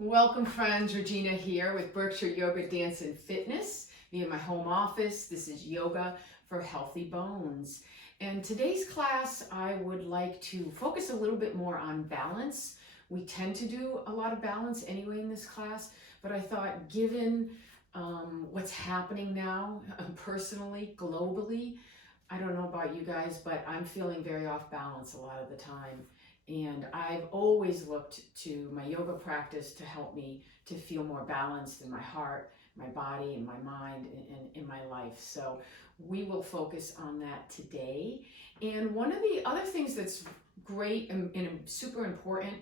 Welcome friends, Regina here with Burgio Yoga, Dance and Fitness via my home office. This is Yoga for Healthy Bones. And today's class, I would like to focus a little bit more on balance. We tend to do a lot of balance anyway in this class, but I thought given what's happening now personally, globally, I don't know about you guys, but I'm feeling very off balance a lot of the time. And I've always looked to my yoga practice to help me to feel more balanced in my heart, my body, and my mind, and in my life. So we will focus on that today. And one of the other things that's great and super important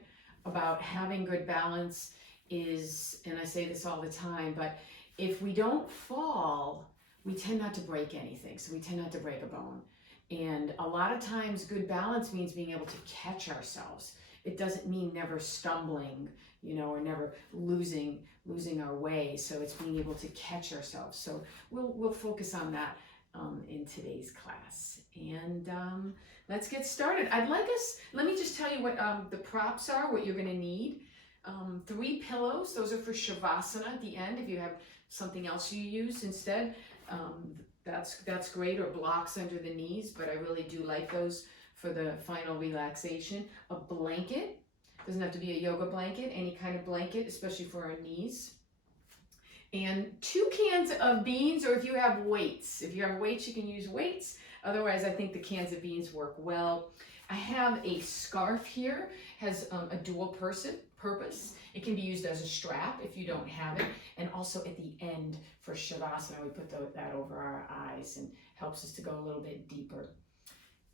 about having good balance is, and I say this all the time, but if we don't fall, we tend not to break anything. So we tend not to break a bone. And a lot of times good balance means being able to catch ourselves. It doesn't mean never stumbling, or never losing our way. So it's being able to catch ourselves. So we'll focus on that in today's class. And let's get started. Let me just tell you what the props are, what you're gonna need. 3 pillows, those are for Shavasana at the end. If you have something else you use instead, that's great, or blocks under the knees, but I really do like those for the final relaxation. A blanket, doesn't have to be a yoga blanket, any kind of blanket, especially for our knees. And 2 cans of beans, or if you have weights. If you have weights, you can use weights. Otherwise, I think the cans of beans work well. I have a scarf here, has a dual purpose. It can be used as a strap if you don't have it, and also at the end for Shavasana, we put that over our eyes and helps us to go a little bit deeper.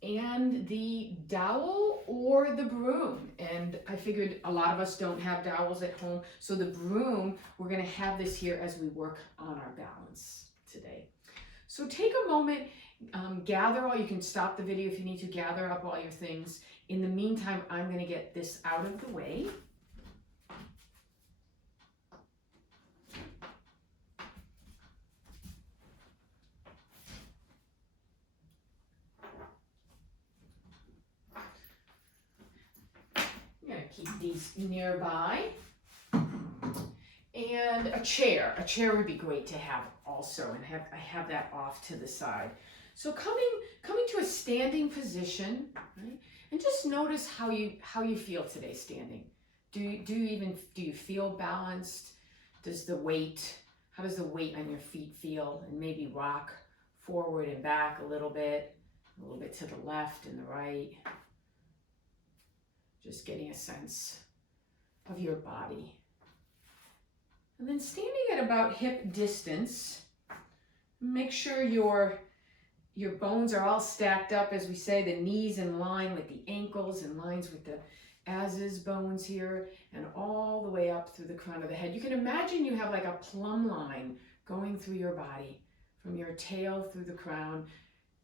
And the dowel or the broom, and I figured a lot of us don't have dowels at home, so the broom, we're gonna have this here as we work on our balance today. So take a moment, you can stop the video if you need to, gather up all your things. In the meantime, I'm gonna get this out of the way. I'm gonna keep these nearby. And a chair would be great to have also, and I have that off to the side. So coming to a standing position, right? And just notice how you feel today standing. Do you feel balanced? How does the weight on your feet feel? And maybe rock forward and back a little bit to the left and the right. Just getting a sense of your body. And then standing at about hip distance, make sure your bones are all stacked up, as we say, the knees in line with the ankles, in lines with the as-is bones here, and all the way up through the crown of the head. You can imagine you have like a plumb line going through your body, from your tail through the crown.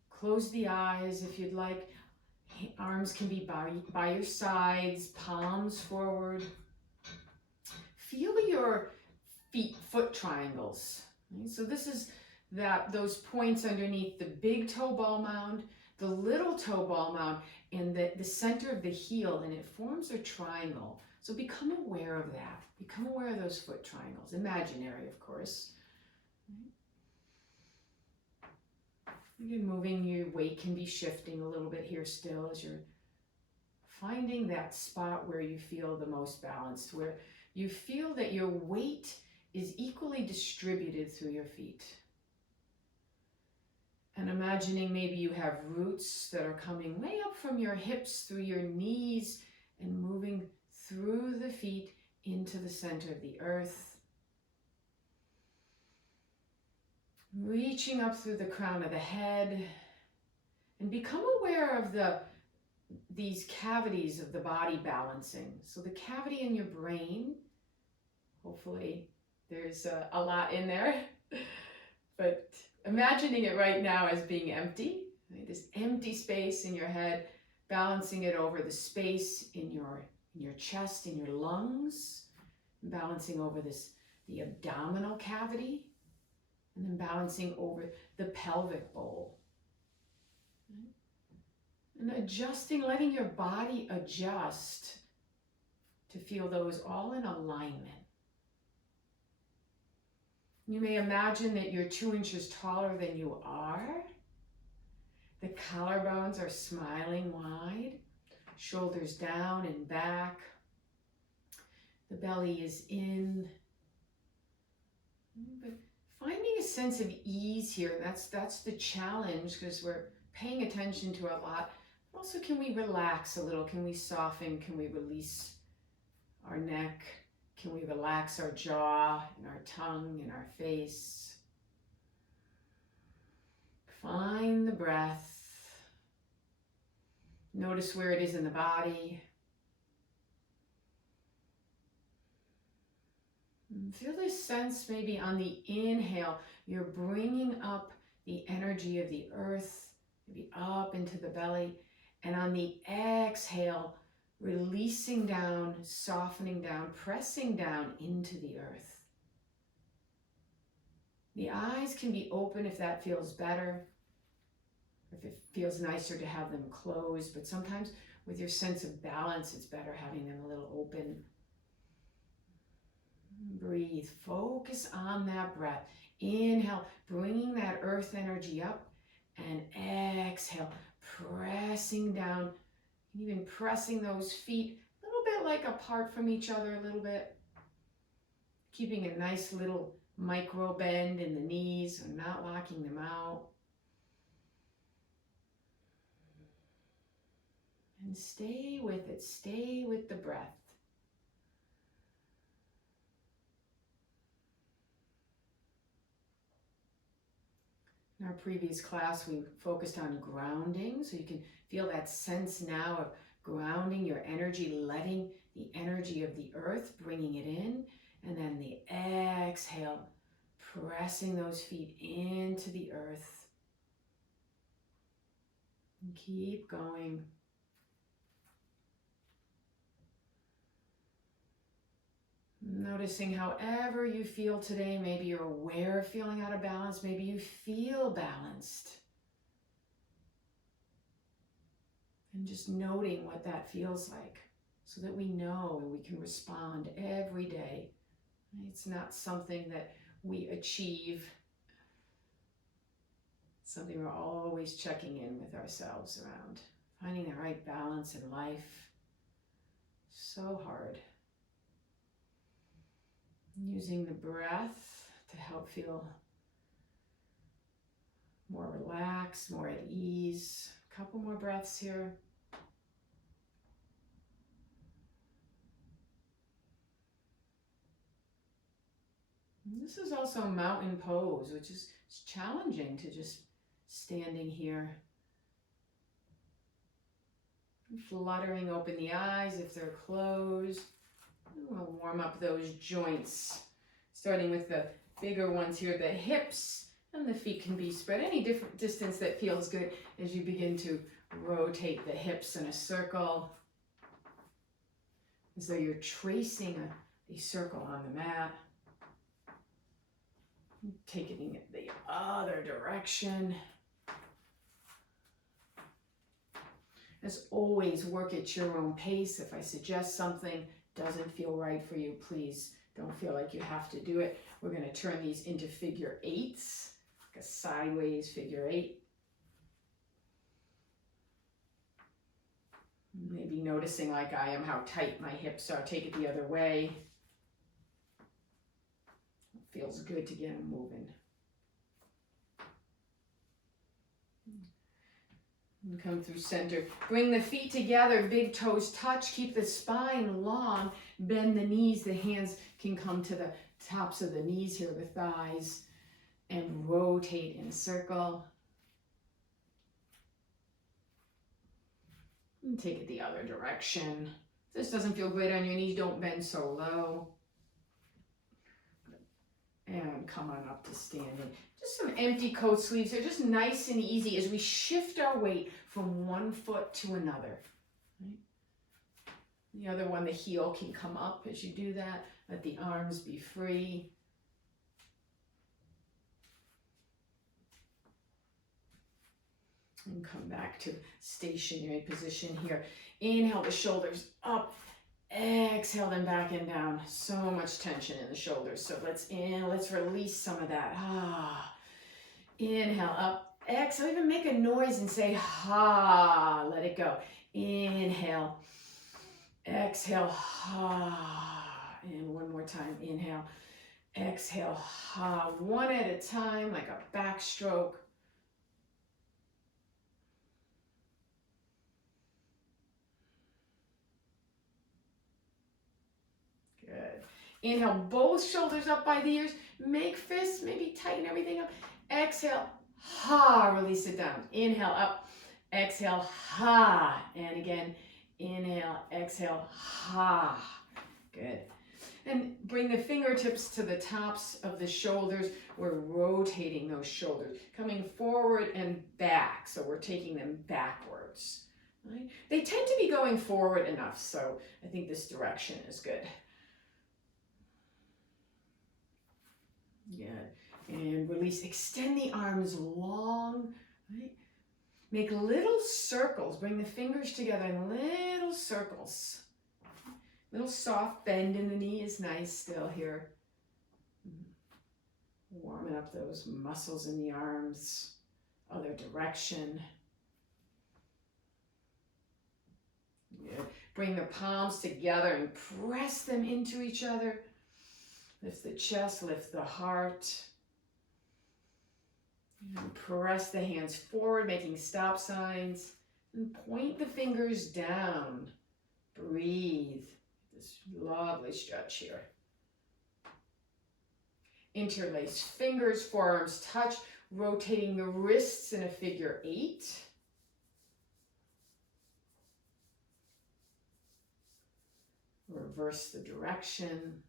Close the eyes if you'd like. Arms can be by your sides, palms forward. Feel your foot triangles. Right? So this is those points underneath the big toe ball mound, the little toe ball mound, and the center of the heel, and it forms a triangle. So become aware of that. Become aware of those foot triangles. Imaginary, of course. Again, moving, your weight can be shifting a little bit here still as you're finding that spot where you feel the most balanced, where you feel that your weight is equally distributed through your feet. And imagining maybe you have roots that are coming way up from your hips through your knees and moving through the feet into the center of the earth. Reaching up through the crown of the head, and become aware of these cavities of the body balancing. So the cavity in your brain, hopefully there's a lot in there, but imagining it right now as being empty, right? This empty space in your head, balancing it over the space in your chest, in your lungs, balancing over the abdominal cavity, and then balancing over the pelvic bowl. And adjusting, letting your body adjust to feel those all in alignment. You may imagine that you're 2 inches taller than you are. The collarbones are smiling wide, shoulders down and back. The belly is in. But finding a sense of ease here, that's the challenge, because we're paying attention to a lot. Also, can we relax a little? Can we soften? Can we release our neck? Can we relax our jaw and our tongue and our face? Find the breath. Notice where it is in the body. Feel this sense maybe on the inhale, you're bringing up the energy of the earth, maybe up into the belly. And on the exhale, releasing down, softening down, pressing down into the earth. The eyes can be open if that feels better, if it feels nicer to have them closed, but sometimes with your sense of balance, it's better having them a little open. Breathe, focus on that breath. Inhale, bringing that earth energy up, and exhale, pressing down, even pressing those feet a little bit like apart from each other a little bit. Keeping a nice little micro bend in the knees and not locking them out. And stay with it, stay with the breath. In our previous class, we focused on grounding, so you can feel that sense now of grounding your energy, letting the energy of the earth, bringing it in, and then the exhale, pressing those feet into the earth. And keep going. Noticing however you feel today, maybe you're aware of feeling out of balance, maybe you feel balanced. And just noting what that feels like so that we know and we can respond every day. It's not something that we achieve, it's something we're always checking in with ourselves around. Finding the right balance in life, so hard. Using the breath to help feel more relaxed, more at ease. A couple more breaths here. And this is also mountain pose, which is challenging to just standing here. Fluttering open the eyes if they're closed. We'll warm up those joints, starting with the bigger ones here, the hips, and the feet can be spread any different distance that feels good as you begin to rotate the hips in a circle, as though you're tracing a circle on the mat. Take it in the other direction. As always, work at your own pace. If I suggest something doesn't feel right for you, please don't feel like you have to do it. We're going to turn these into figure eights, like a sideways figure eight. Maybe noticing, like I am, how tight my hips are. Take it the other way. It feels good to get them moving. And come through center. Bring the feet together, big toes touch, keep the spine long, bend the knees, the hands can come to the tops of the knees here, the thighs, and rotate in a circle. And take it the other direction. If this doesn't feel great on your knees, don't bend so low. And come on up to standing. Just some empty coat sleeves. They're just nice and easy as we shift our weight from one foot to another. Right? The other one, the heel can come up as you do that. Let the arms be free. And come back to stationary position here. Inhale the shoulders up. Exhale, then back and down. So much tension in the shoulders. So let's release some of that. Inhale, up. Exhale, even make a noise and say ha. Let it go. Inhale. Exhale, ha. And one more time. Inhale. Exhale, ha. One at a time, like a backstroke. Good. Inhale, both shoulders up by the ears. Make fists, maybe tighten everything up. Exhale, ha. Release it down. Inhale, up. Exhale, ha. And again, inhale, exhale, ha. Good. And bring the fingertips to the tops of the shoulders. We're rotating those shoulders, coming forward and back. So we're taking them backwards. Right? They tend to be going forward enough, so I think this direction is good. Good. And release. Extend the arms long. Right? Make little circles. Bring the fingers together in little circles. Little soft bend in the knee is nice still here. Warming up those muscles in the arms. Other direction. Good. Bring the palms together and press them into each other. Lift the chest, lift the heart. And press the hands forward, making stop signs. And point the fingers down. Breathe. This lovely stretch here. Interlace fingers, forearms touch, rotating the wrists in a figure 8. Reverse the direction.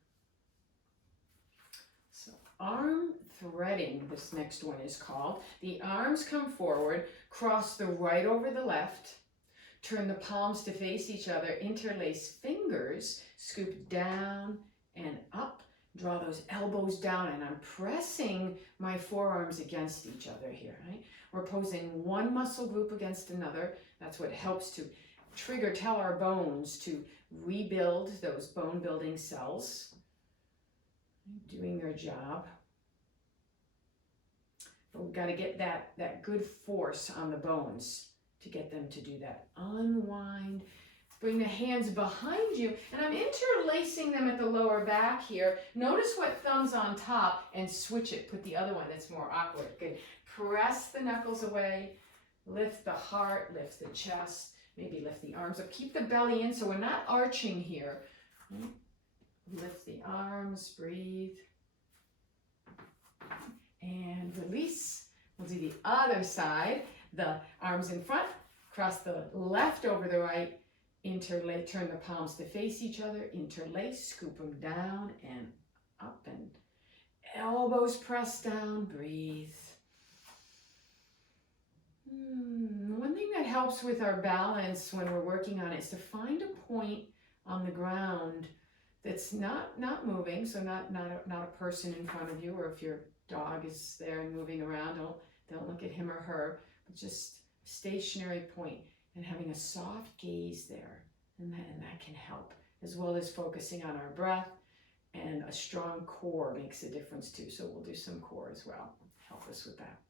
So arm threading, this next one is called. The arms come forward, cross the right over the left. Turn the palms to face each other, interlace fingers, scoop down and up, draw those elbows down, and I'm pressing my forearms against each other here, right? We're posing one muscle group against another. That's what helps to tell our bones to rebuild those bone building cells, doing their job. But we've got to get that good force on the bones to get them to do that. Unwind. Bring the hands behind you, and I'm interlacing them at the lower back here. Notice what thumb's on top and switch it. Put the other one that's more awkward. Good. Press the knuckles away. Lift the heart, lift the chest. Maybe lift the arms up. Keep the belly in so we're not arching here. Lift the arms, breathe. And release. We'll do the other side. The arms in front, cross the left over the right, interlace, turn the palms to face each other, interlace, scoop them down and up, and elbows press down, breathe. One thing that helps with our balance when we're working on it is to find a point on the ground that's not moving, so not a person in front of you, or if your dog is there and moving around, don't look at him or her. Just a stationary point and having a soft gaze there, and that can help, as well as focusing on our breath, and a strong core makes a difference too. So we'll do some core as well. Help us with that.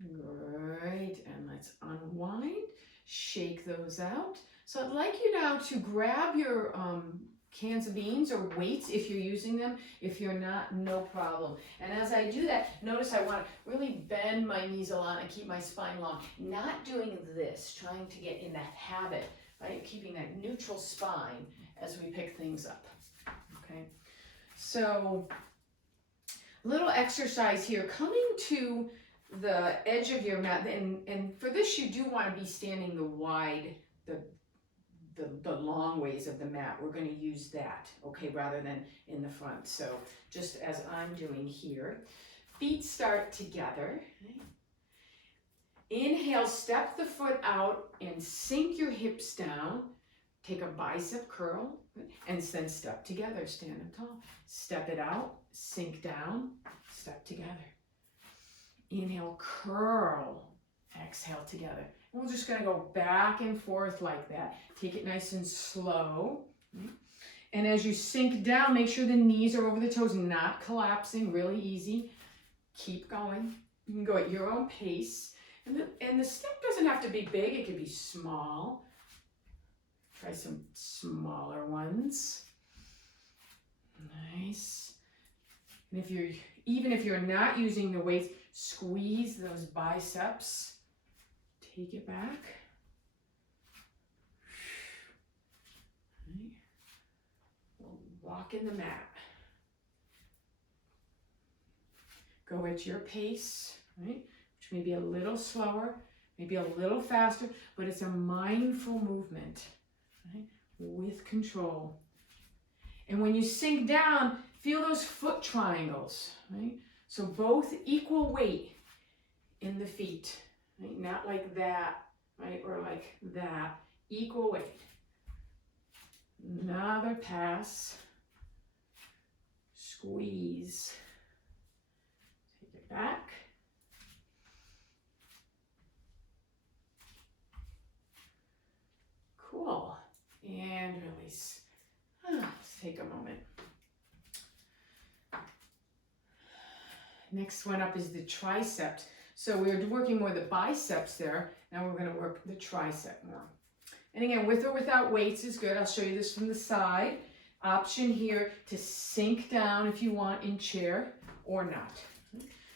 Great, and let's unwind, shake those out. So I'd like you now to grab your cans of beans or weights if you're using them. If you're not, no problem. And as I do that, notice I want to really bend my knees a lot and keep my spine long. Not doing this, trying to get in that habit, right? Keeping that neutral spine as we pick things up. Okay, so little exercise here, coming to the edge of your mat, and for this you do want to be standing the long ways of the mat. We're going to use that, okay, rather than in the front. So just as I'm doing here, feet start together. Okay. Inhale, step the foot out and sink your hips down. Take a bicep curl, and then step together, stand up tall. Step it out, sink down, step together. Inhale, curl, exhale together. We're just gonna go back and forth like that. Take it nice and slow. And as you sink down, make sure the knees are over the toes, not collapsing, really easy. Keep going. You can go at your own pace. And the step doesn't have to be big, it could be small. Try some smaller ones. Nice. And even if you're not using the weights, squeeze those biceps. Take it back. Right. Walk in the mat. Go at your pace, right? Which may be a little slower, maybe a little faster, but it's a mindful movement, right? With control. And when you sink down, feel those foot triangles, right? So both equal weight in the feet, right? Not like that, right? Or like that, equal weight. Another pass. Squeeze. Take it back. Cool. And release. Let's take a moment. Next one up is the triceps. So we're working more the biceps there. Now we're going to work the tricep more. And again, with or without weights is good. I'll show you this from the side. Option here to sink down if you want in chair or not.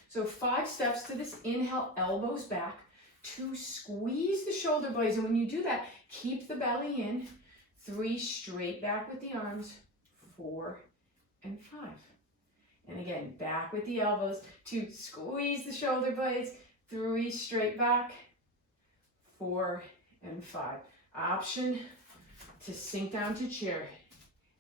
So 5 steps to this. Inhale, elbows back. 2, squeeze the shoulder blades. And when you do that, keep the belly in. 3, straight back with the arms. 4 and 5. And again, back with the elbows. 2, squeeze the shoulder blades. 3, straight back. 4 and 5. Option to sink down to chair.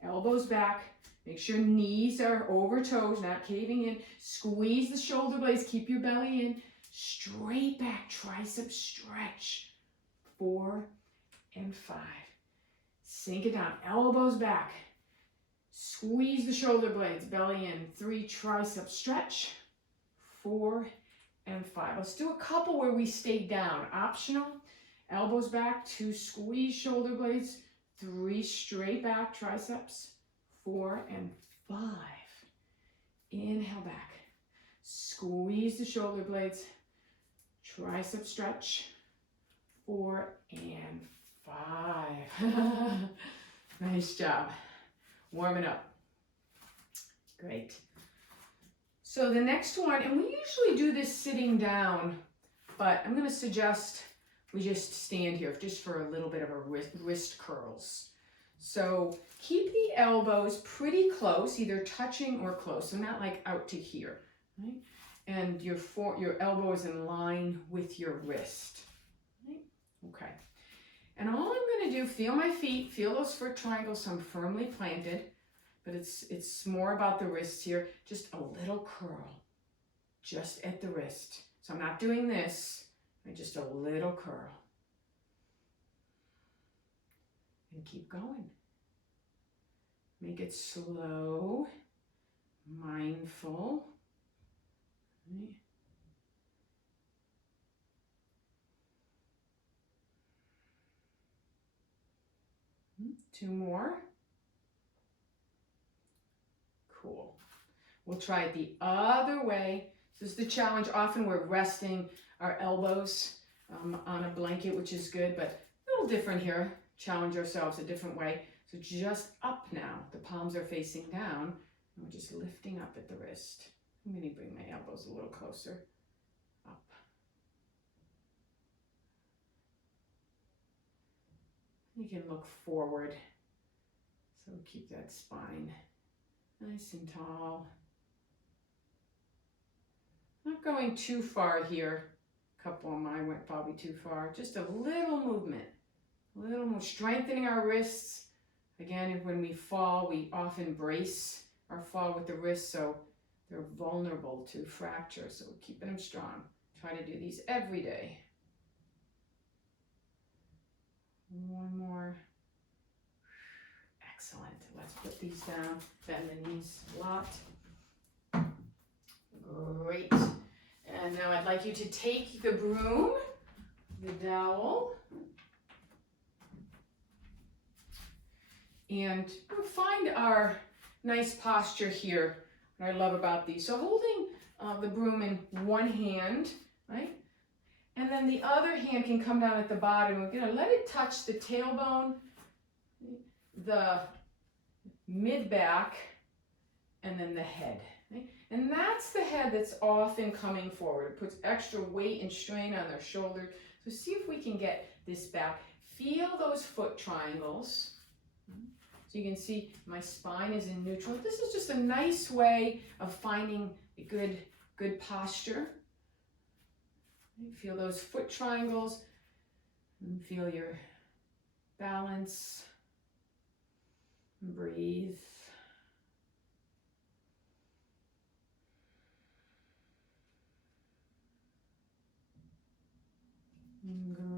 Elbows back. Make sure knees are over toes, not caving in. Squeeze the shoulder blades. Keep your belly in. Straight back. Tricep stretch. 4 and 5. Sink it down. Elbows back. Squeeze the shoulder blades. Belly in. 3, tricep stretch. 4 and 5. Let's do a couple where we stay down. Optional. Elbows back. 2, squeeze shoulder blades. 3, straight back, triceps. 4 and 5. Inhale back. Squeeze the shoulder blades. Tricep stretch. 4 and 5. Nice job. Warming up. Great. So the next one, and we usually do this sitting down, but I'm going to suggest we just stand here just for a little bit of a wrist curls. So keep the elbows pretty close, either touching or close, so not like out to here, right? And your elbow is in line with your wrist, right? Okay. And all I'm going to do, feel my feet, feel those foot triangles, so I'm firmly planted, but it's more about the wrists here. Just a little curl, just at the wrist. So I'm not doing this. Just a little curl. And keep going. Make it slow, mindful. Right. Two more. Cool. We'll try it the other way. This is the challenge. Often we're resting our elbows on a blanket, which is good, but a little different here. Challenge ourselves a different way. So just up now. The palms are facing down, and we're just lifting up at the wrist. I'm going to bring my elbows a little closer. Up. You can look forward. So keep that spine nice and tall. Not going too far here. A couple of mine went probably too far. Just a little movement. A little more strengthening our wrists. Again, when we fall, we often brace our fall with the wrists, so they're vulnerable to fracture. So we're keeping them strong. Try to do these every day. One more. Excellent. Let's put these down. Bend the knees a lot. Great. And now I'd like you to take the broom the dowel. And we'll find our nice posture here. What I love about these. So holding the broom in one hand, right? And then the other hand can come down at the bottom. We're gonna let it touch the tailbone, the mid-back, and then the head. Right? And that's the head that's often coming forward. It puts extra weight and strain on their shoulders. So see if we can get this back. Feel those foot triangles. So you can see my spine is in neutral. This is just a nice way of finding a good posture. Feel those foot triangles and feel your balance. Breathe.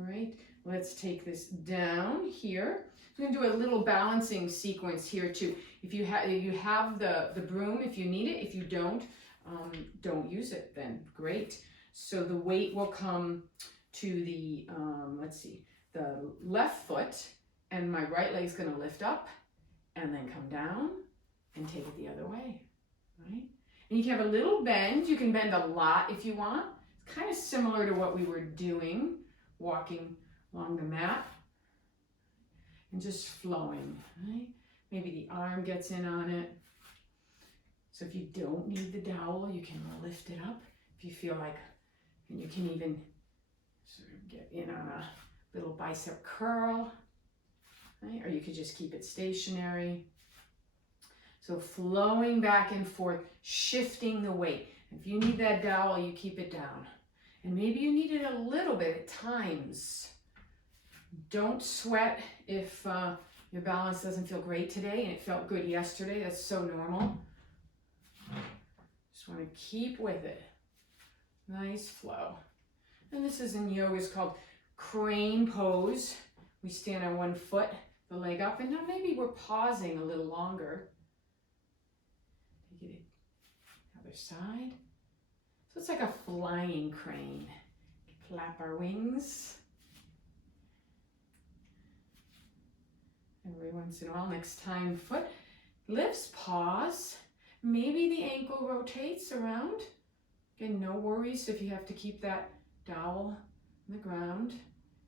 Great. Let's take this down here. I'm going to do a little balancing sequence here too. If you have the broom, if you need it. If you don't use it, then great. So the weight will come to the, the left foot, and my right leg's going to lift up and then come down and take it the other way, right? And you can have a little bend. You can bend a lot if you want. It's kind of similar to what we were doing, walking along the mat and just flowing, right? Maybe the arm gets in on it. So if you don't need the dowel, you can lift it up if you feel like, and you can even sort of get in on a little bicep curl, right? Or you could just keep it stationary. So flowing back and forth, shifting the weight. If you need that dowel, you keep it down. And maybe you need it a little bit at times. Don't sweat if your balance doesn't feel great today and it felt good yesterday. That's so normal. Just want to keep with it. Nice flow. And this is in yoga, it's called crane pose. We stand on one foot, the leg up, and now maybe we're pausing a little longer. Take it other side. So it's like a flying crane. Flap our wings. Every once in a while, next time foot lifts, pause. Maybe the ankle rotates around. Again, no worries if you have to keep that dowel on the ground.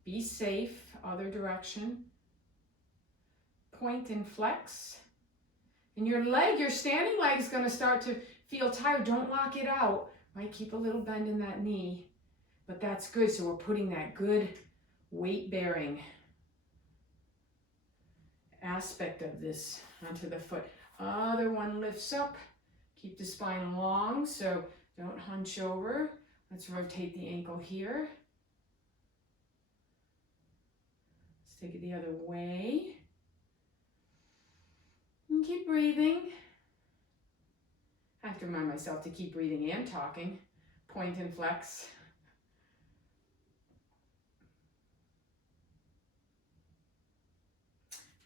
Be safe, other direction. Point and flex. And your leg, your standing leg is going to start to feel tired. Don't lock it out, right? Keep a little bend in that knee. But that's good, so we're putting that good weight-bearing aspect of this onto the foot. Other one lifts up. Keep the spine long, so don't hunch over. Let's rotate the ankle here. Let's take it the other way. And keep breathing. I have to remind myself to keep breathing and talking. Point and flex.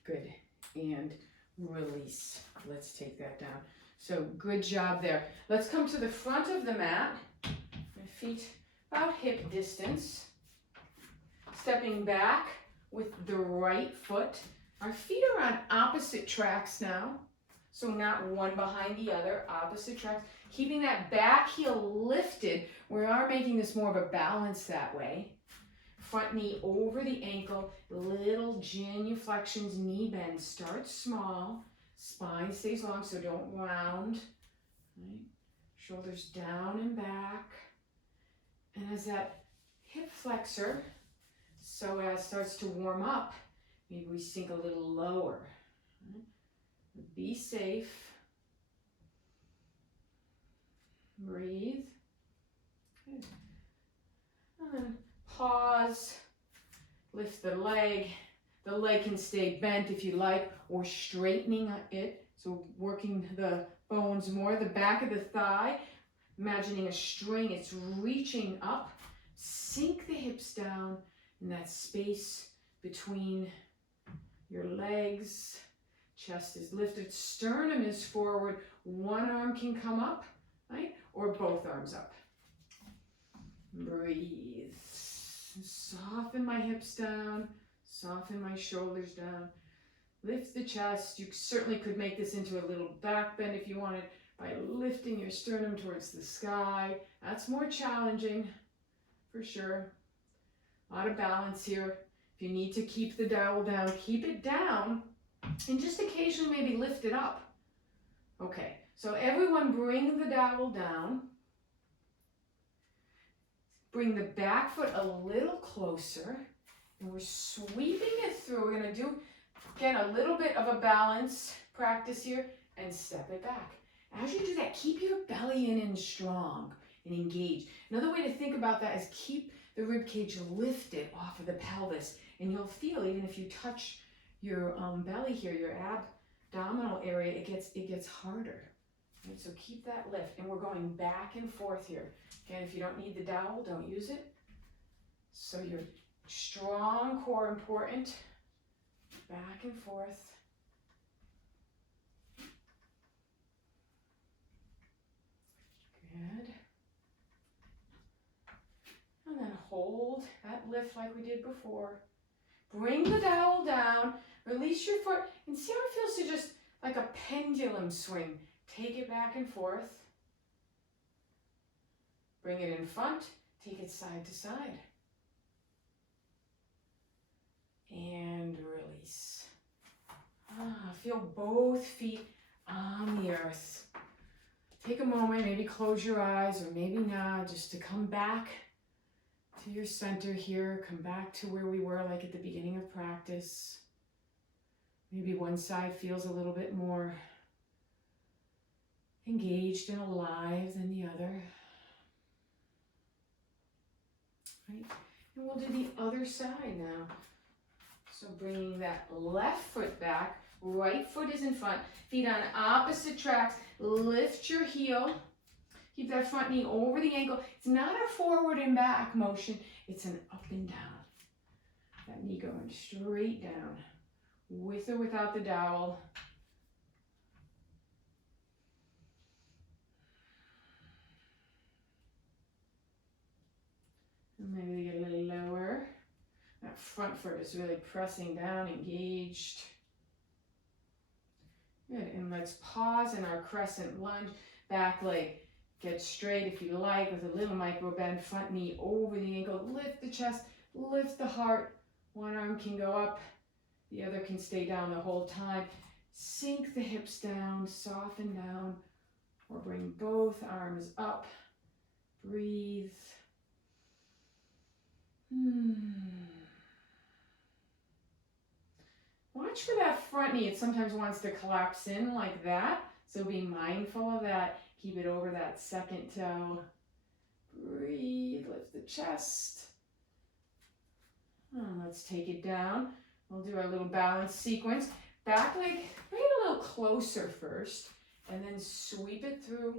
Good. And release. Let's take that down. So good job there. Let's come to the front of the mat. My feet about hip distance. Stepping back with the right foot. Our feet are on opposite tracks now. So not one behind the other, opposite tracks. Keeping that back heel lifted. We are making this more of a balance that way. Front knee over the ankle, little genuflections, knee bend. Start small, spine stays long, so don't round. Right? Shoulders down and back. And as that hip flexor, psoas starts to warm up, maybe we sink a little lower. Right? Be safe. Breathe. Good. And then pause, lift the leg. The leg can stay bent if you like, or straightening it. So working the bones more, the back of the thigh, imagining a string, it's reaching up. Sink the hips down in that space between your legs. Chest is lifted, sternum is forward. One arm can come up, right? Or both arms up. Breathe. Soften my hips down, soften my shoulders down. Lift the chest. You certainly could make this into a little back bend if you wanted by lifting your sternum towards the sky. That's more challenging for sure. A lot of balance here. If you need to keep the dowel down, keep it down and just occasionally maybe lift it up. Okay, so everyone bring the dowel down. Bring the back foot a little closer and we're sweeping it through. We're going to do, again, a little bit of a balance practice here and step it back. As you do that, keep your belly in and strong and engaged. Another way to think about that is keep the rib cage lifted off of the pelvis, and you'll feel, even if you touch your belly here, your abdominal area, it gets harder. Right? So keep that lift, and we're going back and forth here. Again, if you don't need the dowel, don't use it. So your strong core important. Back and forth. Good. And then hold that lift like we did before. Bring the dowel down, release your foot, and see how it feels to just like a pendulum swing. Take it back and forth. Bring it in front, take it side to side. And release. Feel both feet on the earth. Take a moment, maybe close your eyes or maybe not, just to come back to your center here. Come back to where we were like at the beginning of practice. Maybe one side feels a little bit more engaged and alive than the other. Right? And we'll do the other side now. So bringing that left foot back, right foot is in front, feet on opposite tracks, lift your heel, keep that front knee over the ankle. It's not a forward and back motion, it's an up and down. That knee going straight down, with or without the dowel. And maybe get a little lower. That front foot is really pressing down, engaged. Good, and let's pause in our crescent lunge. Back leg, get straight if you like with a little micro bend. Front knee over the ankle, lift the chest, lift the heart. One arm can go up, the other can stay down the whole time. Sink the hips down, soften down, or bring both arms up. Breathe. Watch for that front knee. It sometimes wants to collapse in like that. So be mindful of that. Keep it over that second toe. Breathe, lift the chest. Let's take it down. We'll do our little balance sequence. Back leg, bring it a little closer first, and then sweep it through.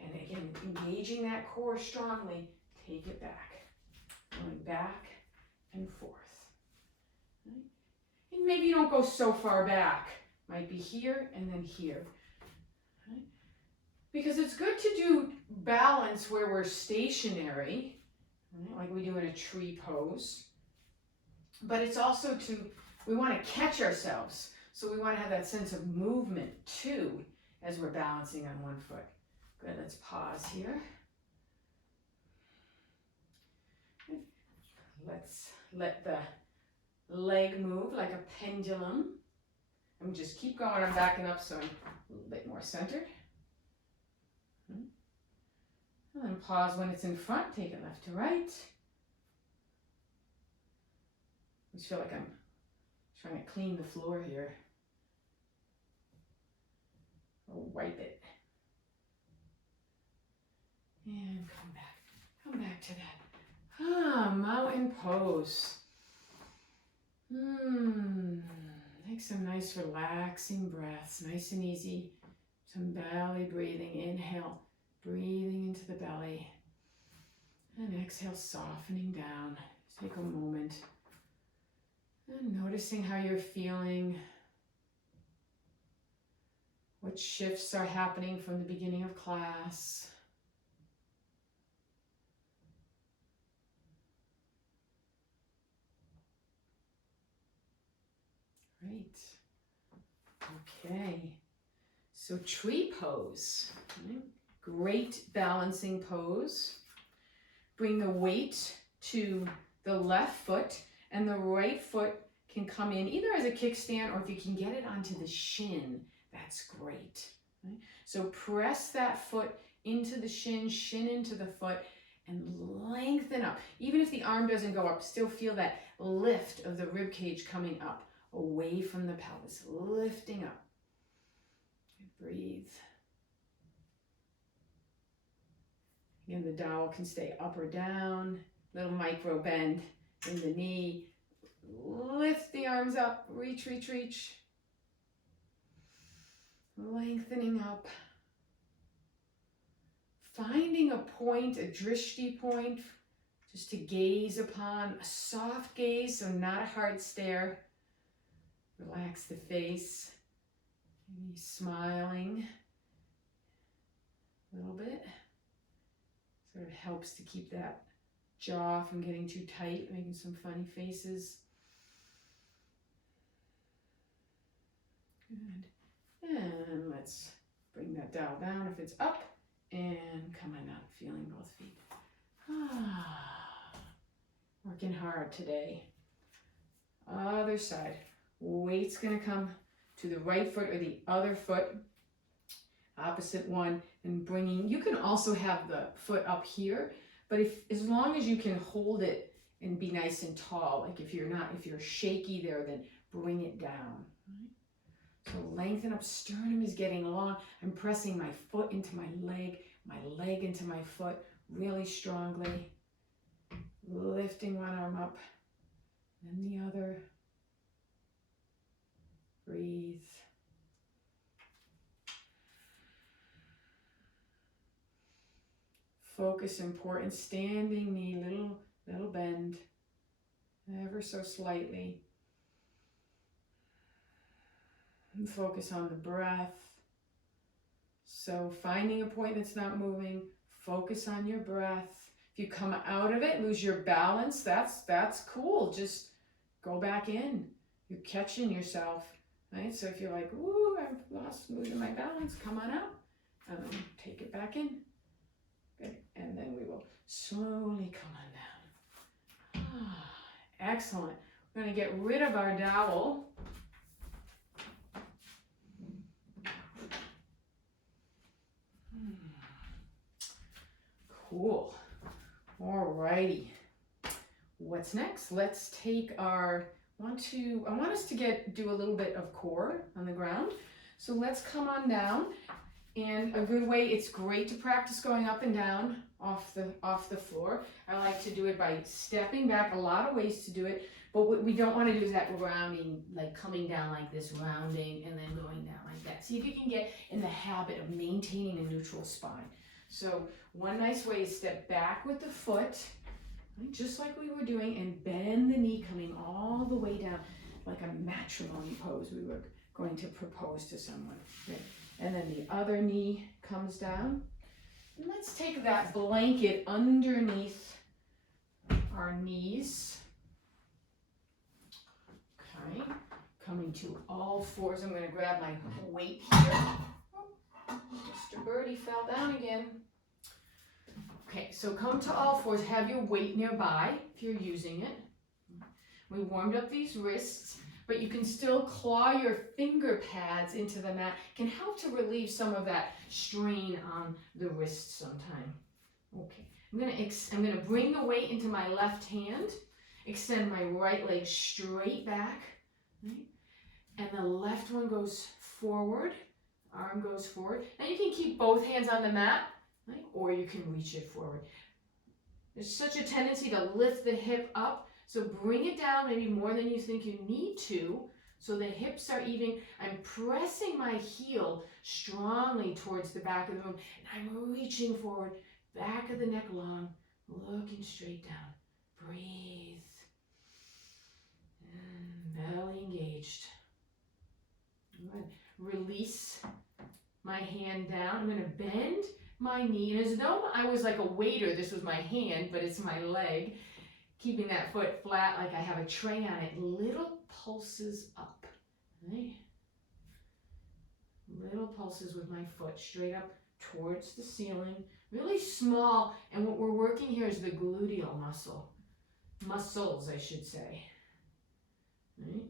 And again, engaging that core strongly, take it back. Going back and forth. Right? And maybe you don't go so far back. Might be here and then here. Right? Because it's good to do balance where we're stationary, right? Like we do in a tree pose. But it's also we want to catch ourselves. So we want to have that sense of movement too as we're balancing on one foot. Good, let's pause here. Let's let the leg move like a pendulum. And just keep going. I'm backing up so I'm a little bit more centered. And then pause when it's in front. Take it left to right. I just feel like I'm trying to clean the floor here. Or wipe it. And come back. Come back to that. Mountain pose. Take some nice relaxing breaths, nice and easy. Some belly breathing. Inhale, breathing into the belly. And exhale, softening down. Take a moment. And noticing how you're feeling. What shifts are happening from the beginning of class. Great. Okay. So tree pose. Right? Great balancing pose. Bring the weight to the left foot, and the right foot can come in either as a kickstand, or if you can get it onto the shin, that's great. Right? So press that foot into the shin, shin into the foot, and lengthen up. Even if the arm doesn't go up, still feel that lift of the rib cage coming up, away from the pelvis, lifting up. Breathe. Again, the dowel can stay up or down, little micro bend in the knee. Lift the arms up, reach, reach, reach. Lengthening up. Finding a point, a drishti point, just to gaze upon, a soft gaze, so not a hard stare. Relax the face, maybe smiling a little bit. Sort of helps to keep that jaw from getting too tight, making some funny faces. Good. And let's bring that dial down if it's up, and come on up, feeling both feet. Working hard today. Other side. Weight's gonna come to the right foot or the other foot, opposite one, and bringing, you can also have the foot up here, but as long as you can hold it and be nice and tall, like if you're shaky there, then bring it down. Right? So lengthen up, sternum is getting long. I'm pressing my foot into my leg into my foot really strongly. Lifting one arm up, then the other. Breathe. Focus important, standing knee, little bend, ever so slightly. And focus on the breath. So finding a point that's not moving, focus on your breath. If you come out of it, lose your balance, that's cool. Just go back in. You're catching yourself, right? So if you're like, ooh, I've lost, losing my balance, come on out, and then take it back in. Good. And then we will slowly come on down. Excellent. We're going to get rid of our dowel. Cool. All righty. What's next? Let's take our, I want us to do a little bit of core on the ground. So let's come on down. And a good way, it's great to practice going up and down off the floor. I like to do it by stepping back, a lot of ways to do it, but what we don't want to do is that rounding, like coming down like this, rounding and then going down like that. See if you can get in the habit of maintaining a neutral spine. So one nice way is step back with the foot, just like we were doing, and bend the knee coming all the way down, like a matrimony pose we were going to propose to someone. Right? And then the other knee comes down. And let's take that blanket underneath our knees. Okay, coming to all fours. I'm going to grab my weight here. Mr. Birdie fell down again. Okay, so come to all fours. Have your weight nearby if you're using it. We warmed up these wrists, but you can still claw your finger pads into the mat. It can help to relieve some of that strain on the wrist sometime. Okay, I'm gonna bring the weight into my left hand, extend my right leg straight back, right? And the left one goes forward, arm goes forward. Now you can keep both hands on the mat, right? Or you can reach it forward. There's such a tendency to lift the hip up, so bring it down maybe more than you think you need to, so the hips are even. I'm pressing my heel strongly towards the back of the room, and I'm reaching forward, back of the neck long, looking straight down. Breathe. Belly engaged. Good. Release my hand down. I'm going to bend my knee, and as though I was like a waiter, this was my hand, but it's my leg. Keeping that foot flat like I have a tray on it. Little pulses up. Right? Little pulses with my foot straight up towards the ceiling, really small. And what we're working here is the gluteal muscles, I should say. Right?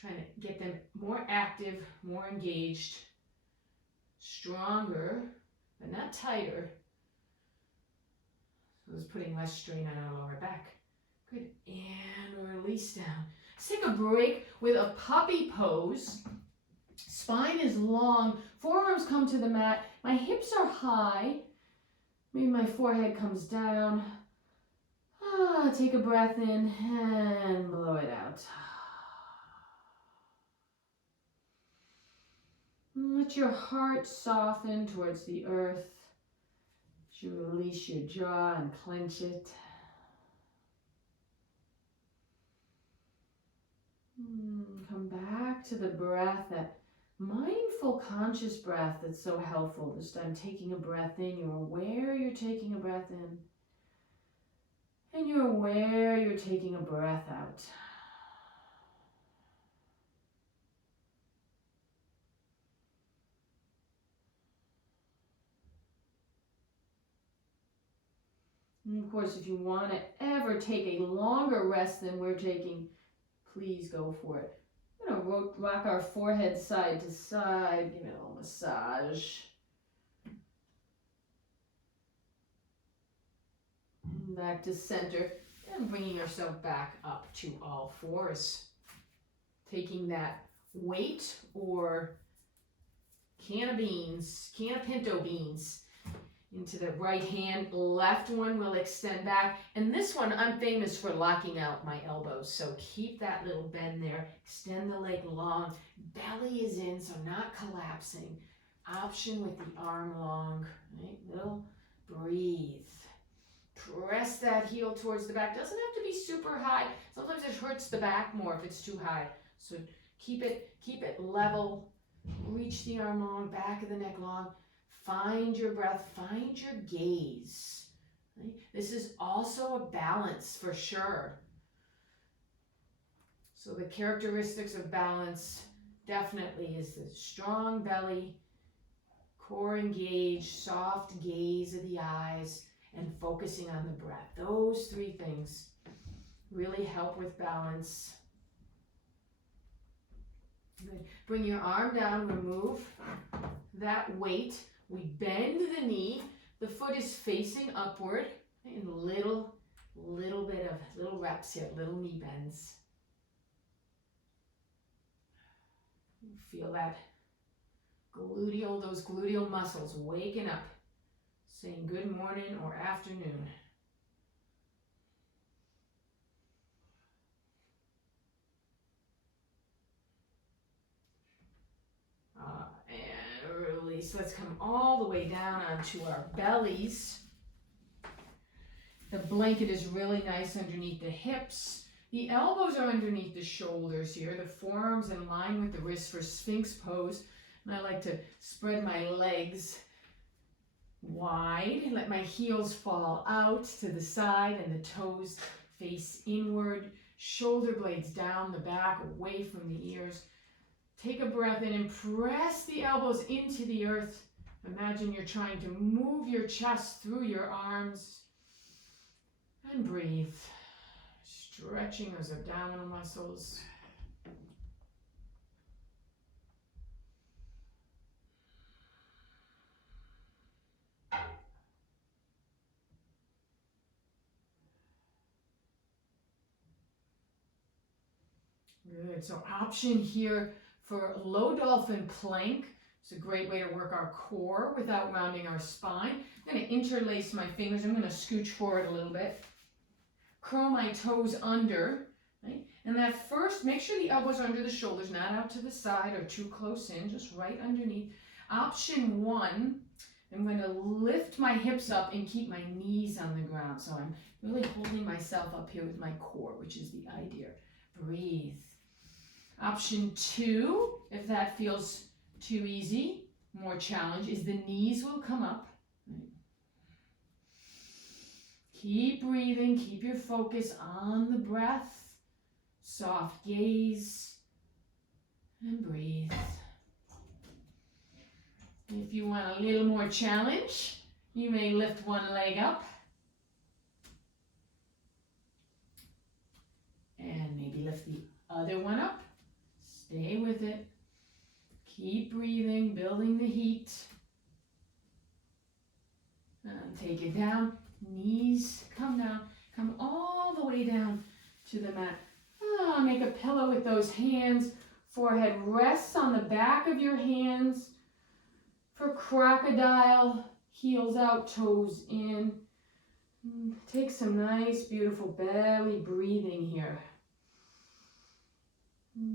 Trying to get them more active, more engaged, stronger, but not tighter. So it's putting less strain on our lower back. Good, and release down. Let's take a break with a puppy pose. Spine is long, forearms come to the mat, my hips are high, maybe my forehead comes down. Take a breath in and blow it out. Let your heart soften towards the earth as you release your jaw and clench it. Come back to the breath, that mindful, conscious breath that's so helpful. This time, taking a breath in, you're aware you're taking a breath in, and you're aware you're taking a breath out. And of course, if you want to ever take a longer rest than we're taking, please go for it. We're going to rock our forehead side to side, give it a little massage. Back to center, and bringing yourself back up to all fours. Taking that weight or can of pinto beans into the right hand. Left one will extend back. And this one, I'm famous for locking out my elbows. So keep that little bend there. Extend the leg long. Belly is in, so not collapsing. Option with the arm long. Right? Little breathe. Press that heel towards the back. Doesn't have to be super high. Sometimes it hurts the back more if it's too high. So keep it level. Reach the arm long, back of the neck long. Find your breath, find your gaze. Right? This is also a balance for sure. So the characteristics of balance definitely is the strong belly, core engaged, soft gaze of the eyes, and focusing on the breath. Those three things really help with balance. Good. Bring your arm down, remove that weight. We bend the knee, the foot is facing upward, and little reps here, little knee bends. Feel that those gluteal muscles waking up, saying good morning or afternoon. And release. Let's come all the way down onto our bellies. The blanket is really nice underneath the hips. The elbows are underneath the shoulders here. The forearms in line with the wrists for Sphinx Pose. And I like to spread my legs wide and let my heels fall out to the side and the toes face inward. Shoulder blades down the back, away from the ears. Take a breath in and press the elbows into the earth. Imagine you're trying to move your chest through your arms. And breathe. Stretching those abdominal muscles. Good. So option here for low dolphin plank. It's a great way to work our core without rounding our spine. I'm going to interlace my fingers. I'm going to scooch forward a little bit. Curl my toes under. Right? And that first, make sure the elbows are under the shoulders, not out to the side or too close in, just right underneath. Option one, I'm going to lift my hips up and keep my knees on the ground. So I'm really holding myself up here with my core, which is the idea. Breathe. Option two, if that feels too easy, more challenge, is the knees will come up. Right? Keep breathing, keep your focus on the breath. Soft gaze. And breathe. If you want a little more challenge, you may lift one leg up. And maybe lift the other one up. Stay with it. Keep breathing, building the heat. And take it down. Knees come down. Come all the way down to the mat. Make a pillow with those hands. Forehead rests on the back of your hands. For crocodile, heels out, toes in. Take some nice, beautiful belly breathing here.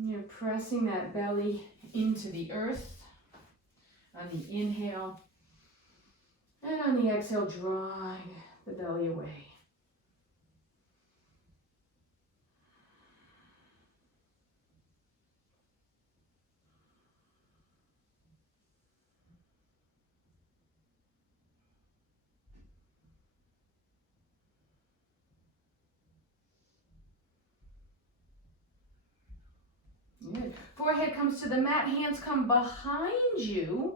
You're pressing that belly into the earth on the inhale. And on the exhale, drawing the belly away. Good. Forehead comes to the mat, hands come behind you,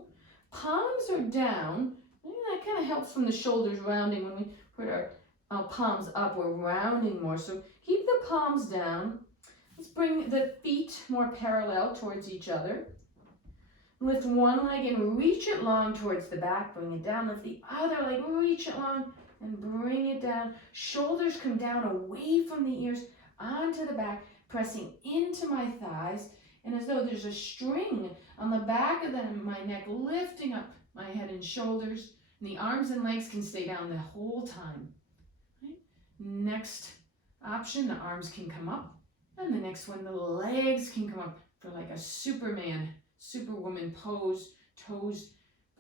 palms are down. And that kind of helps from the shoulders rounding. When we put our palms up, we're rounding more. So keep the palms down. Let's bring the feet more parallel towards each other. Lift one leg and reach it long towards the back. Bring it down. Lift the other leg, reach it long and bring it down. Shoulders come down away from the ears onto the back, pressing into my thighs. And as though there's a string on the back of my neck, lifting up my head and shoulders. And the arms and legs can stay down the whole time. Right? Next option, the arms can come up. And the next one, the legs can come up for like a Superman, Superwoman pose. Toes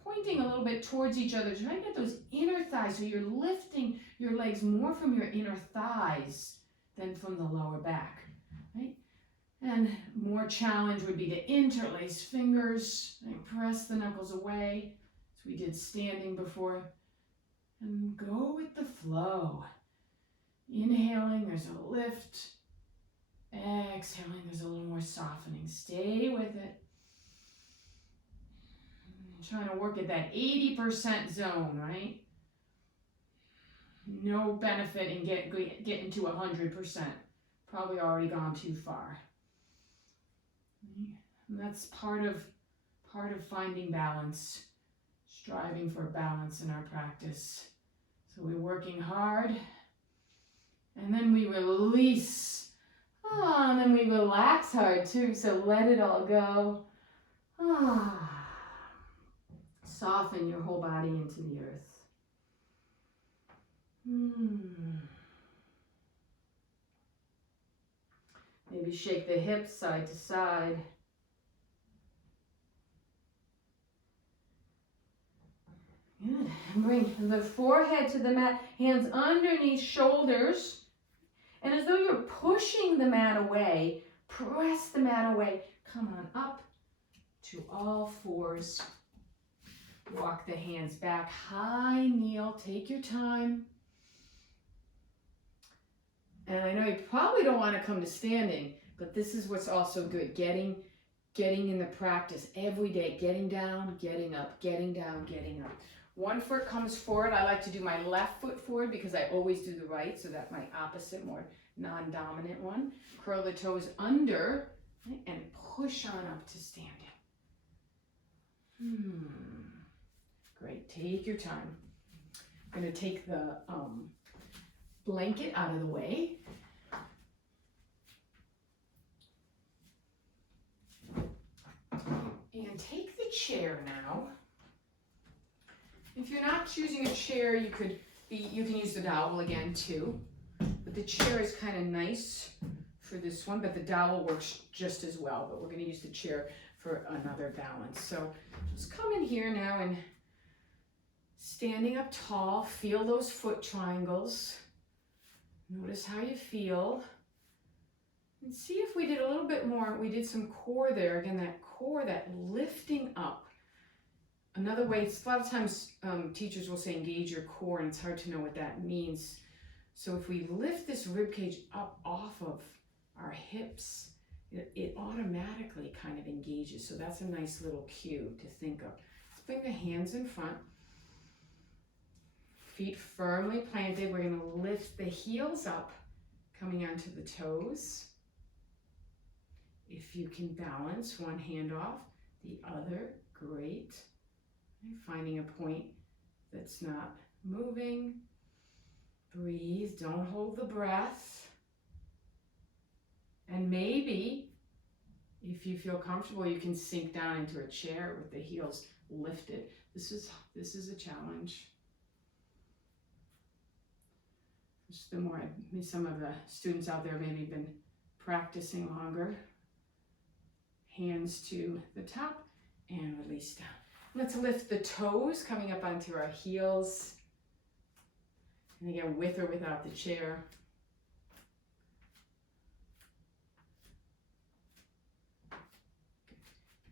pointing a little bit towards each other. Try to get those inner thighs so you're lifting your legs more from your inner thighs than from the lower back. Right? And more challenge would be to interlace fingers and press the knuckles away, as we did standing before. And go with the flow. Inhaling, there's a lift. Exhaling, there's a little more softening. Stay with it. Trying to work at that 80% zone, right? No benefit in getting to 100%. Probably already gone too far. And that's part of finding balance, striving for balance in our practice. So we're working hard, and then we release. And then we relax hard too, so let it all go. Soften your whole body into the earth. Maybe shake the hips side to side. Good. And bring the forehead to the mat, hands underneath shoulders. And as though you're pushing the mat away, press the mat away. Come on up to all fours. Walk the hands back, high kneel, take your time. And I know you probably don't want to come to standing, but this is what's also good, getting in the practice every day, getting down, getting up, getting down, getting up. One foot comes forward. I like to do my left foot forward because I always do the right, so that's my opposite, more non-dominant one. Curl the toes under and push on up to standing. Great, take your time. I'm going to take the blanket out of the way. And take the chair now. If you're not choosing a chair, you can use the dowel again too. But the chair is kind of nice for this one, but the dowel works just as well. But we're going to use the chair for another balance. So just come in here now and standing up tall, feel those foot triangles. Notice how you feel. And see if we did a little bit more. We did some core there. Again, that core, that lifting up. Another way, a lot of times teachers will say engage your core, and it's hard to know what that means. So if we lift this rib cage up off of our hips it automatically kind of engages. So that's a nice little cue to think of. Let's bring the hands in front. Feet firmly planted. We're going to lift the heels up, coming onto the toes. If you can balance one hand off the other, great. Finding a point that's not moving. Breathe, don't hold the breath. And maybe, if you feel comfortable, you can sink down into a chair with the heels lifted. This is a challenge. Just the more, some of the students out there maybe been practicing longer. Hands to the top and release down. Let's lift the toes, coming up onto our heels. And again, with or without the chair.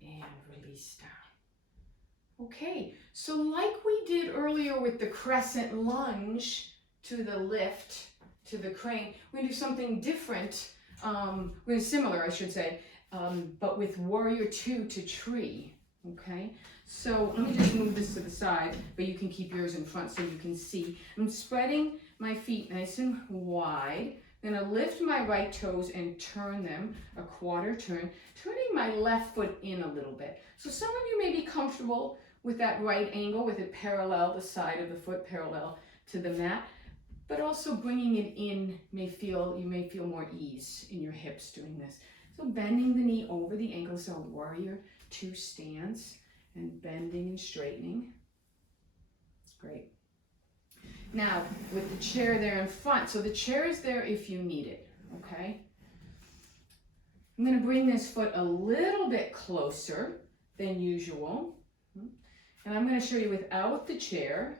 And release down. Okay, so like we did earlier with the crescent lunge to the lift, to the crane, we're gonna do something different, similar I should say, but with warrior two to tree, okay? So let me just move this to the side, but you can keep yours in front so you can see. I'm spreading my feet nice and wide. I'm gonna lift my right toes and turn them a quarter turn, turning my left foot in a little bit. So some of you may be comfortable with that right angle, with it parallel, the side of the foot parallel to the mat, but also bringing it in you may feel more ease in your hips doing this. So bending the knee over the ankle, so warrior two stance, and bending and straightening. Great. Now, with the chair there in front, so the chair is there if you need it, okay? I'm gonna bring this foot a little bit closer than usual. And I'm gonna show you without the chair.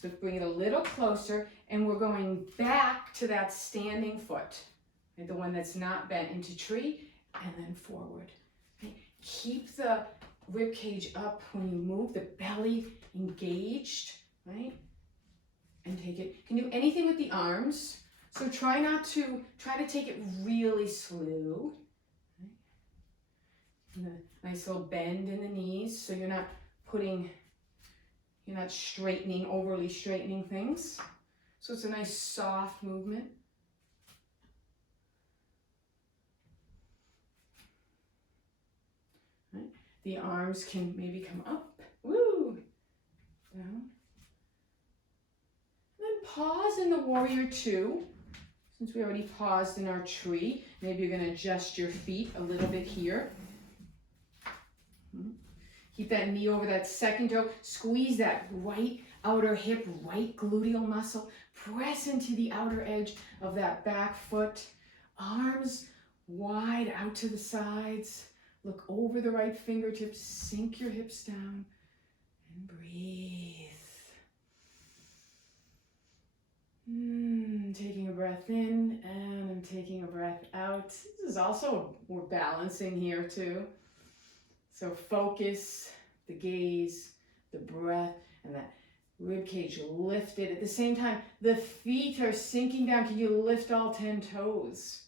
So bring it a little closer, and we're going back to that standing foot, right? The one that's not bent into tree, and then forward. Okay? Keep the rib cage up when you move, the belly engaged, right? And take it. You can do anything with the arms. So try to take it really slow. Right? And a nice little bend in the knees, so you're not overly straightening things. So it's a nice soft movement. Right? The arms can maybe come up, woo, down. And then pause in the warrior two. Since we already paused in our tree, maybe you're going to adjust your feet a little bit here. Keep that knee over that second toe. Squeeze that right outer hip, right gluteal muscle. Press into the outer edge of that back foot. Arms wide out to the sides. Look over the right fingertips. Sink your hips down and breathe. Taking a breath in and I'm taking a breath out. This is also, we're balancing here too. So focus, the gaze, the breath, and that rib cage lifted. At the same time, the feet are sinking down. Can you lift all 10 toes?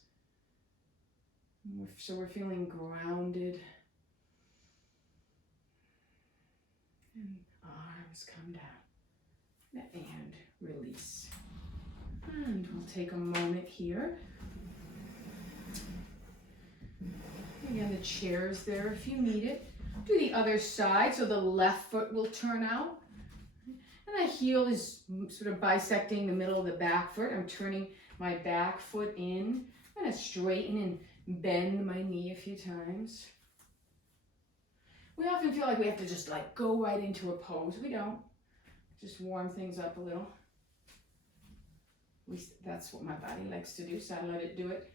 So we're feeling grounded. And arms come down. And release. And we'll take a moment here. Again, the chair's there if you need it. Do the other side, so the left foot will turn out. And the heel is sort of bisecting the middle of the back foot. I'm turning my back foot in. I'm going to straighten and bend my knee a few times. We often feel like we have to just go right into a pose. We don't. Just warm things up a little. At least that's what my body likes to do, so I let it do it.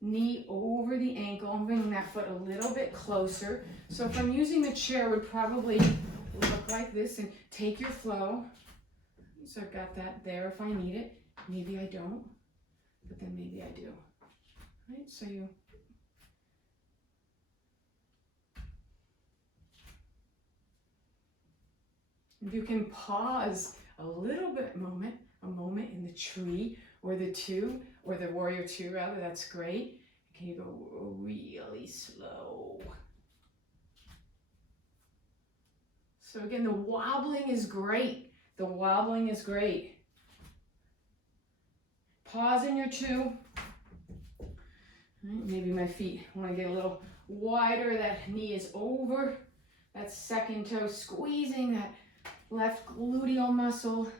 Knee over the ankle. I'm bringing that foot a little bit closer. So if I'm using the chair, it would probably look like this, and take your flow. So I've got that there if I need it. Maybe I don't, but then maybe I do. Right? So you can pause a little bit, a moment in the tree or the two, or the warrior two rather, that's great. You go really slow. So again, the wobbling is great. The wobbling is great. Pause in your two. Right, maybe my feet want to get a little wider. That knee is over that second toe, squeezing that left gluteal muscle,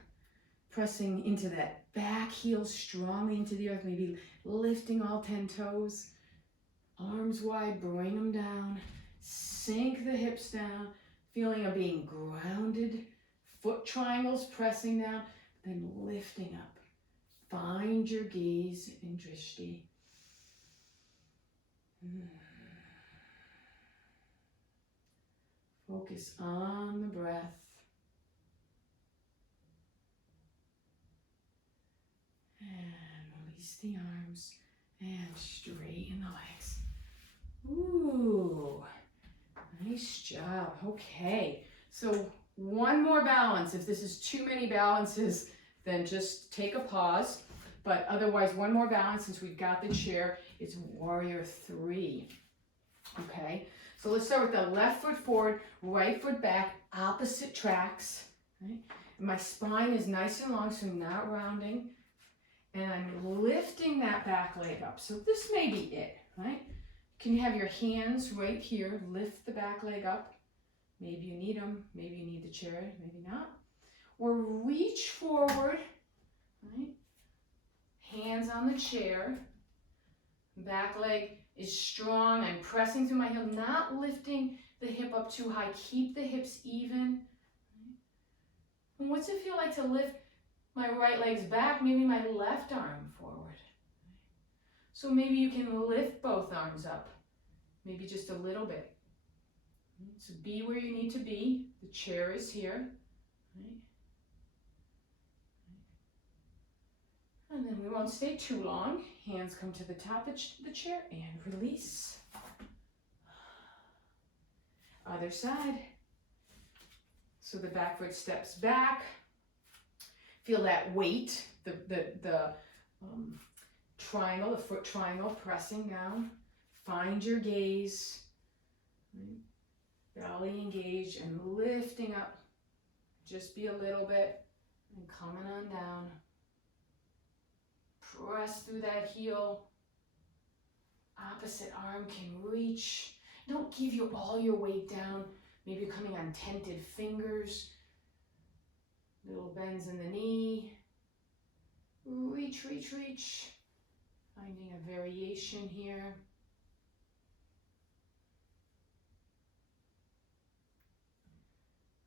pressing into that back heel strongly into the earth, maybe lifting all 10 toes. Arms wide, bring them down. Sink the hips down, feeling of being grounded. Foot triangles pressing down, then lifting up. Find your gaze in drishti. Focus on the breath. And release the arms and straighten the legs. Ooh, nice job. Okay, so one more balance. If this is too many balances, then just take a pause. But otherwise, one more balance since we've got the chair. It's warrior three. Okay, so let's start with the left foot forward, right foot back, opposite tracks. Right? My spine is nice and long, so I'm not rounding. And I'm lifting that back leg up. So this may be it, right? Can you have your hands right here, lift the back leg up? Maybe you need them, maybe you need the chair, maybe not. Or reach forward, right? Hands on the chair. Back leg is strong. I'm pressing through my heel, not lifting the hip up too high. Keep the hips even. And what's it feel like to lift my right leg's back, maybe my left arm forward? So maybe you can lift both arms up, maybe just a little bit. So be where you need to be. The chair is here. And then we won't stay too long. Hands come to the top of the chair and release. Other side. So the back foot steps back. Feel that weight, the triangle, the foot triangle pressing down. Find your gaze. Belly engaged and lifting up. Just be a little bit and coming on down. Press through that heel. Opposite arm can reach. Don't give you all your weight down. Maybe you're coming on tented fingers. Little bends in the knee. Reach, reach, reach. Finding a variation here.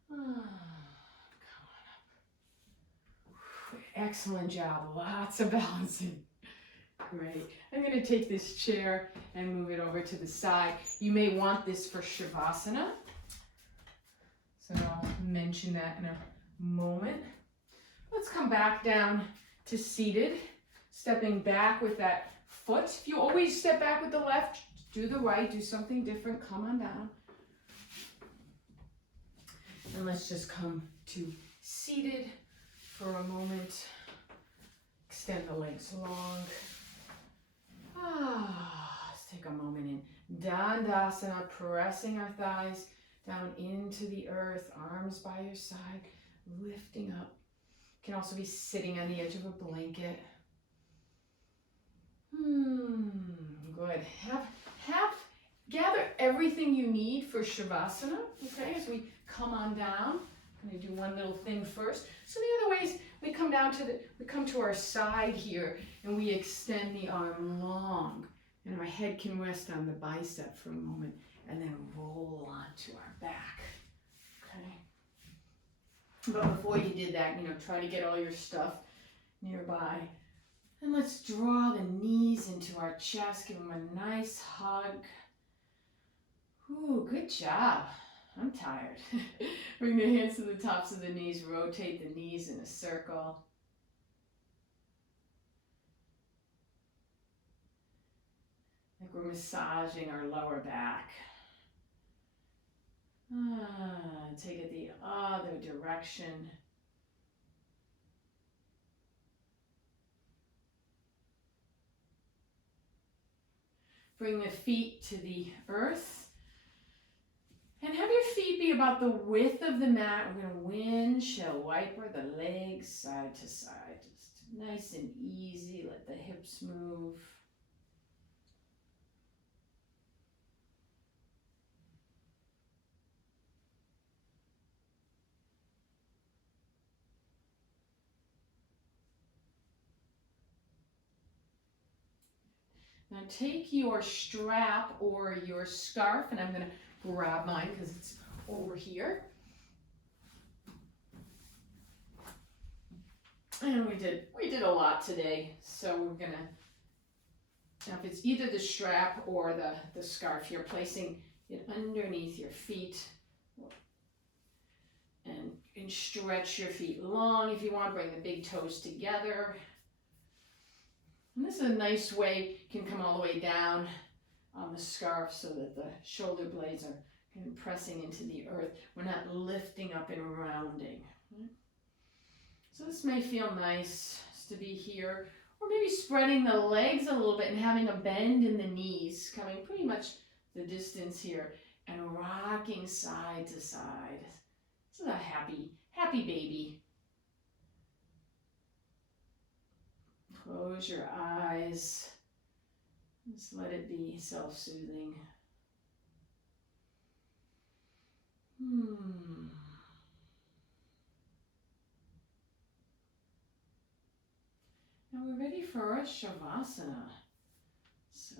Come on up. Excellent job. Lots of balancing. Great. I'm going to take this chair and move it over to the side. You may want this for Shavasana. So I'll mention that in a moment. Let's come back down to seated. Stepping back with that foot. If you always step back with the left, do the right. Do something different. Come on down. And let's just come to seated for a moment. Extend the legs long. Let's take a moment in Dandasana, pressing our thighs down into the earth, arms by your side, lifting up. You can also be sitting on the edge of a blanket. Good. Gather everything you need for Shavasana, okay, as we come on down. I'm going to do one little thing first. So the other ways, we come to our side here and we extend the arm long. And my head can rest on the bicep for a moment and then roll onto our back. Okay. But before you did that, try to get all your stuff nearby. And let's draw the knees into our chest. Give them a nice hug. Ooh, good job. I'm tired. Bring the hands to the tops of the knees. Rotate the knees in a circle. Like we're massaging our lower back. Take it the other direction. Bring the feet to the earth. And have your feet be about the width of the mat. We're going to windshield wiper the legs side to side. Just nice and easy. Let the hips move. Now take your strap or your scarf, and I'm going to grab mine because it's over here. And we did a lot today, so we're going to, now if it's either the strap or the scarf, you're placing it underneath your feet. And stretch your feet long if you want. Bring the big toes together. And this is a nice way, you can come all the way down on the scarf so that the shoulder blades are kind of pressing into the earth. We're not lifting up and rounding. So this may feel nice just to be here. Or maybe spreading the legs a little bit and having a bend in the knees, coming pretty much the distance here, and rocking side to side. This is a happy baby. Close your eyes. Just let it be self-soothing. Now we're ready for our Shavasana. So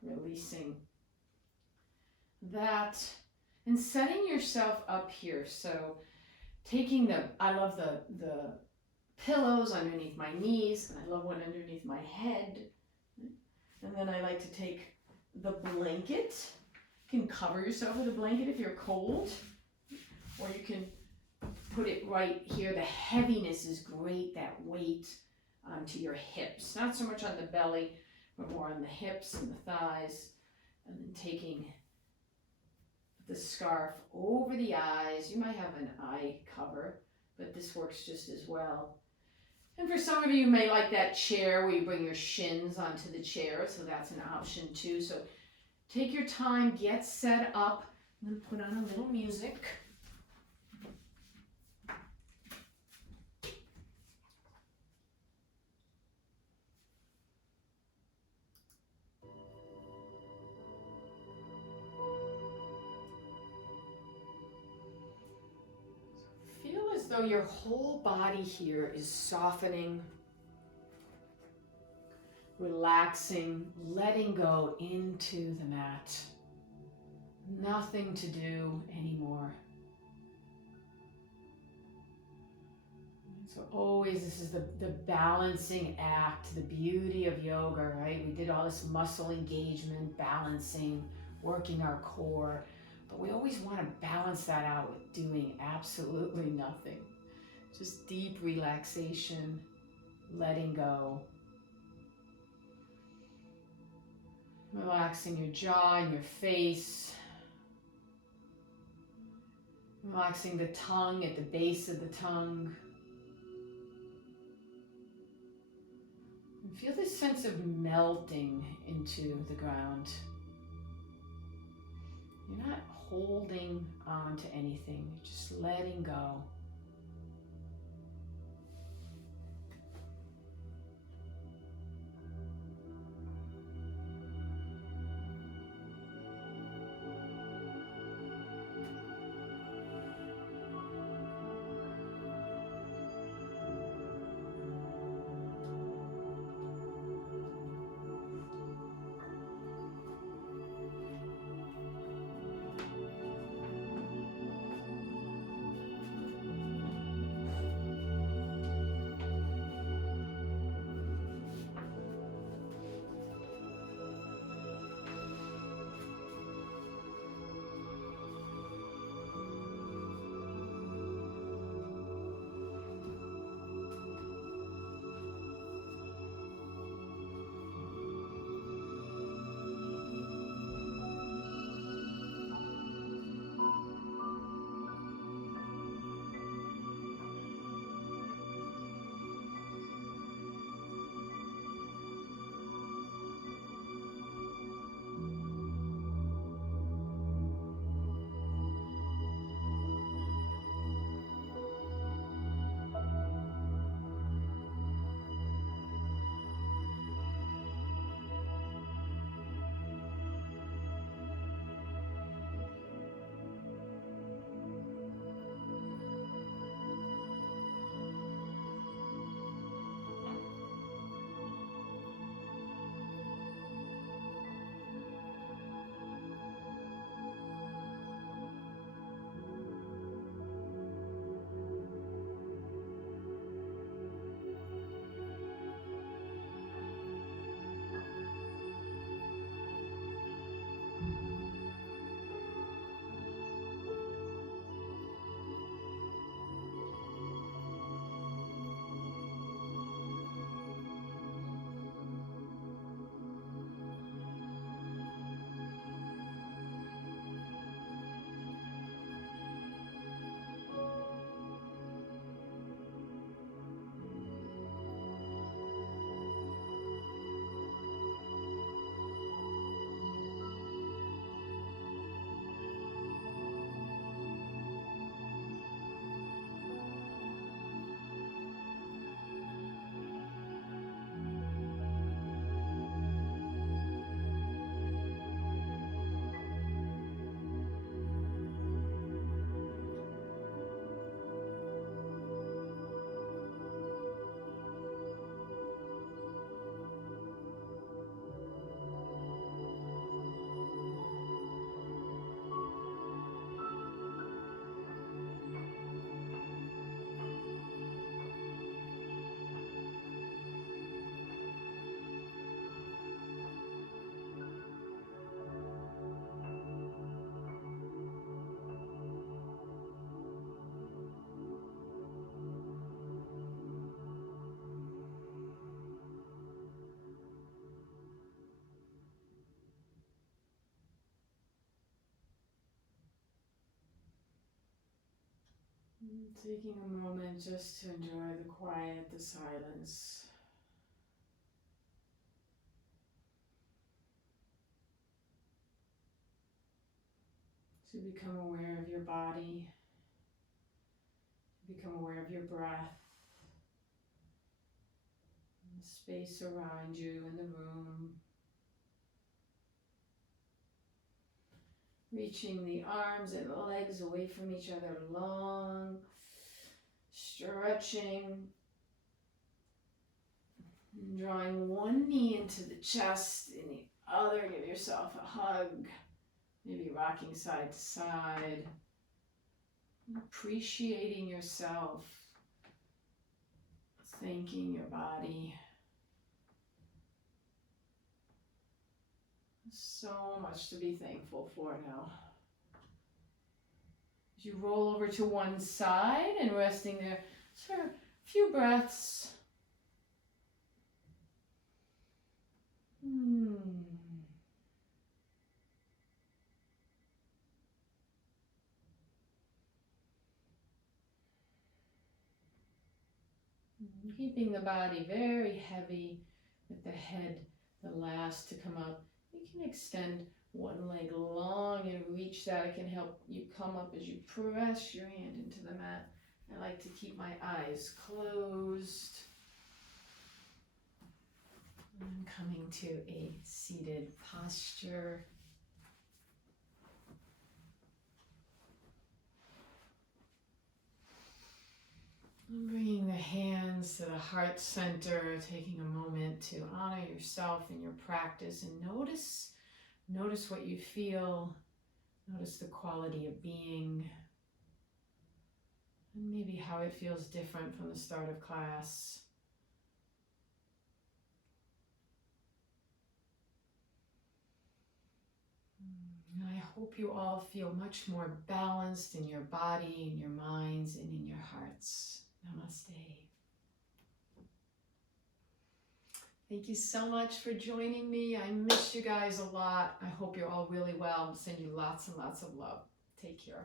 releasing that and setting yourself up here. So taking I love the pillows underneath my knees, and I love one underneath my head. And then I like to take the blanket. You can cover yourself with a blanket if you're cold, or you can put it right here. The heaviness is great, that weight onto your hips. Not so much on the belly, but more on the hips and the thighs. And then taking the scarf over the eyes. You might have an eye cover, but this works just as well. And for some of you, you may like that chair where you bring your shins onto the chair, so that's an option too. So take your time, get set up. I'm going to put on a little music. Though your whole body here is softening, relaxing, letting go into the mat. Nothing to do anymore. So always this is the balancing act, the beauty of yoga, right? We did all this muscle engagement, balancing, working our core. But we always want to balance that out with doing absolutely nothing. Just deep relaxation, letting go. Relaxing your jaw and your face. Relaxing the tongue at the base of the tongue. And feel this sense of melting into the ground. You're not holding on to anything, you're just letting go. Taking a moment just to enjoy the quiet, the silence. To become aware of your body, become aware of your breath, and the space around you in the room. Reaching the arms and the legs away from each other, long, stretching, drawing one knee into the chest and the other, give yourself a hug. Maybe rocking side to side, appreciating yourself, thanking your body. So much to be thankful for now. As you roll over to one side and resting there for a few breaths. Keeping the body very heavy with the head the last to come up. You can extend one leg long and reach that. It can help you come up as you press your hand into the mat. I like to keep my eyes closed. I'm coming to a seated posture. Bringing the hands to the heart center, taking a moment to honor yourself and your practice and notice what you feel, notice the quality of being, and maybe how it feels different from the start of class. And I hope you all feel much more balanced in your body, in your minds, and in your hearts. Namaste. Thank you so much for joining me. I miss you guys a lot. I hope you're all really well. I'll send you lots and lots of love. Take care.